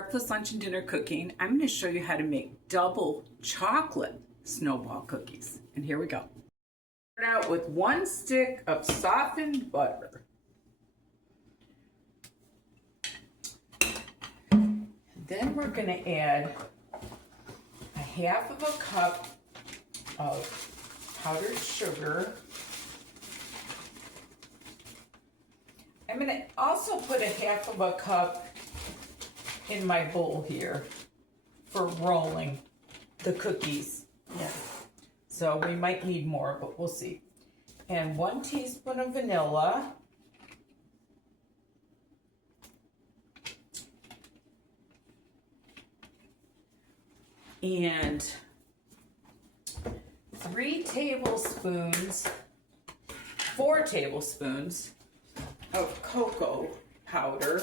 breakfast, lunch, and dinner cooking, I'm going to show you how to make double chocolate snowball cookies. And here we go. Start out with 1 stick of softened butter. Then we're going to add a 1/2 cup of powdered sugar. I'm going to also put a 1/2 cup in my bowl here for rolling the cookies. Yeah. So we might need more, but we'll see. And 1 teaspoon of vanilla. And 4 tablespoons of cocoa powder.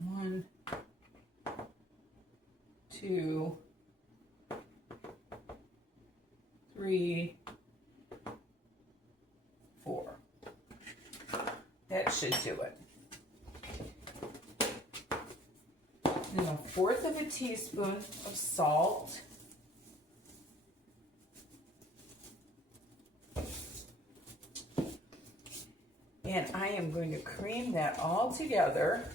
1, 2, 3, 4. That should do it. And 1/4 teaspoon of salt. And I am going to cream that all together.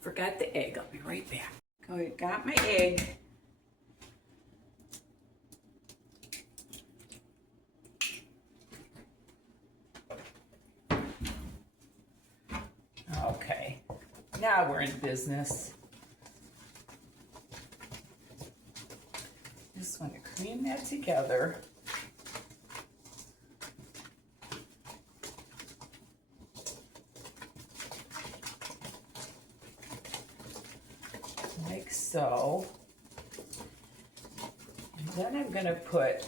Forgot the egg. I'll be right back. Okay, got my egg. Okay, now we're in business. Just want to cream that together. Like so. And then I'm going to put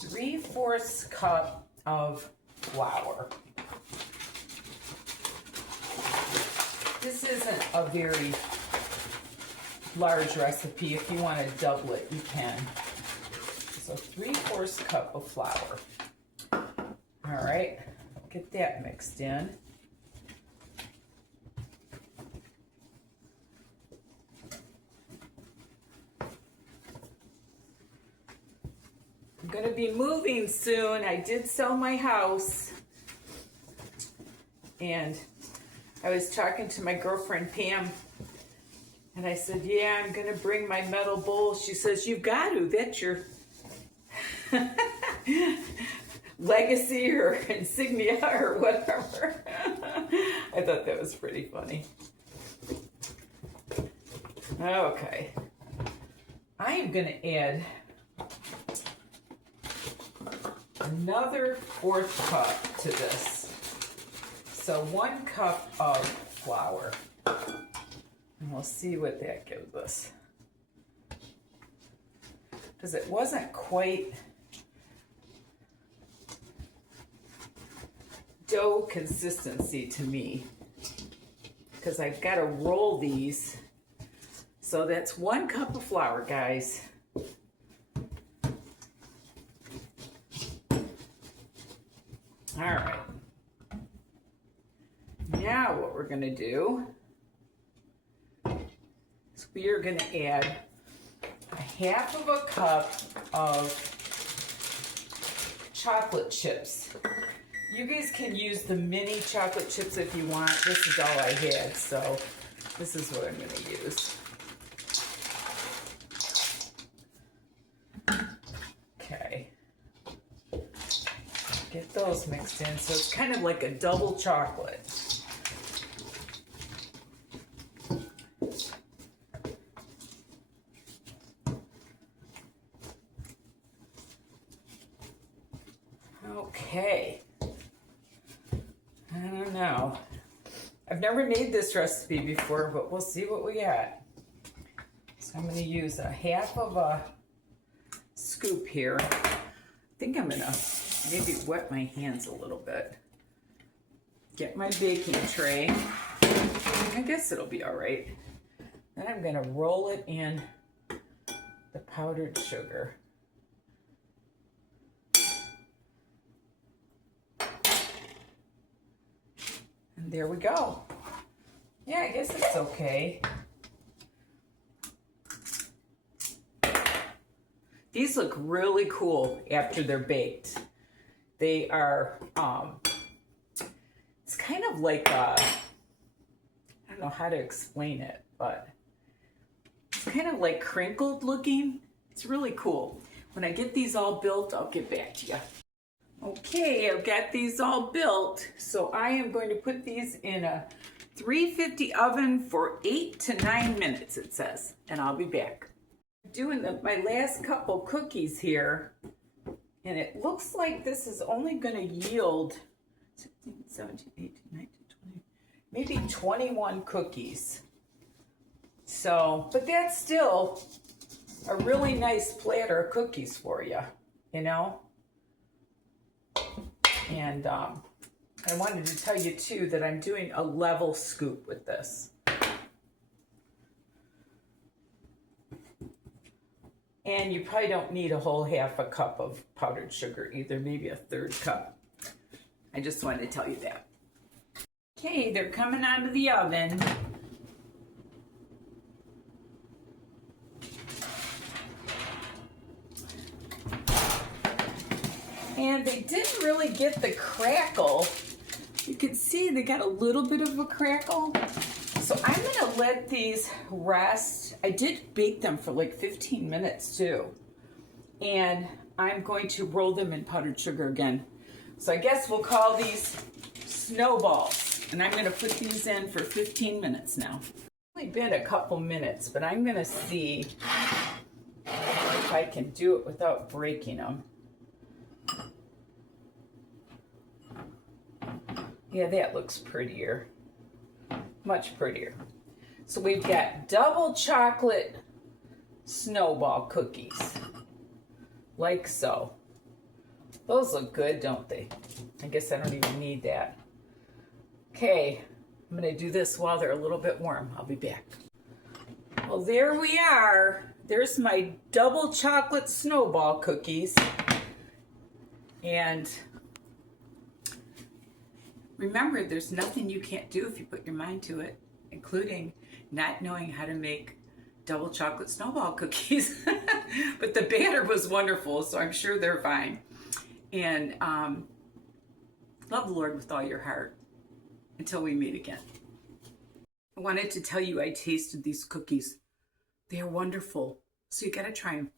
3/4 cup of flour. This isn't a very large recipe. If you want to double it, you can. So 3/4 cup of flour. All right, get that mixed in. I'm going to be moving soon. I did sell my house. And I was talking to my girlfriend, Pam. And I said, yeah, I'm going to bring my metal bowl. She says, you've got to. That's your legacy or insignia or whatever. I thought that was pretty funny. Okay. I am going to add another 1/4 cup to this. So 1 cup of flour. And we'll see what that gives us. Because it wasn't quite dough consistency to me. Because I've got to roll these. So that's 1 cup of flour, guys. All right. Now what we're going to do is we are going to add a 1/2 cup of chocolate chips. You guys can use the mini chocolate chips if you want. This is all I had, so this is what I'm going to use. Okay. Get those mixed in, so it's kind of like a double chocolate. Okay. I don't know. I've never made this recipe before, but we'll see what we got. So I'm going to use a 1/2 scoop here. I think I'm gonna maybe wet my hands a little bit. Get my baking tray. I guess it'll be all right. Then I'm gonna roll it in the powdered sugar. And there we go. Yeah, I guess it's okay. These look really cool after they're baked. They are, it's kind of like I don't know how to explain it, but it's kind of like crinkled looking. It's really cool. When I get these all built, I'll get back to you. Okay, I've got these all built, so I am going to put these in a 350 oven for 8 to 9 minutes, it says, and I'll be back. Doing my last couple cookies here, and it looks like this is only going to yield 16, 17, 18, 19, 20, maybe 21 cookies. So, but that's still a really nice platter of cookies for you, you know? And I wanted to tell you too that I'm doing a level scoop with this. And you probably don't need a whole half a cup of powdered sugar either, maybe a 1/3 cup. I just wanted to tell you that. Okay, they're coming out of the oven. And they didn't really get the crackle. You can see they got a little bit of a crackle. So I'm gonna let these rest. I did bake them for like 15 minutes too. And I'm going to roll them in powdered sugar again. So I guess we'll call these snowballs. And I'm gonna put these in for 15 minutes now. It's only been a couple minutes, but I'm gonna see if I can do it without breaking them. Yeah, that looks prettier. Much prettier. So we've got double chocolate snowball cookies. Like so. Those look good, don't they? I guess I don't even need that. Okay, I'm gonna do this while they're a little bit warm. I'll be back. Well, there we are. There's my double chocolate snowball cookies. And remember, there's nothing you can't do if you put your mind to it, including not knowing how to make double chocolate snowball cookies. But the batter was wonderful, so I'm sure they're fine. And love the Lord with all your heart until we meet again. I wanted to tell you I tasted these cookies. They are wonderful, so you gotta try them.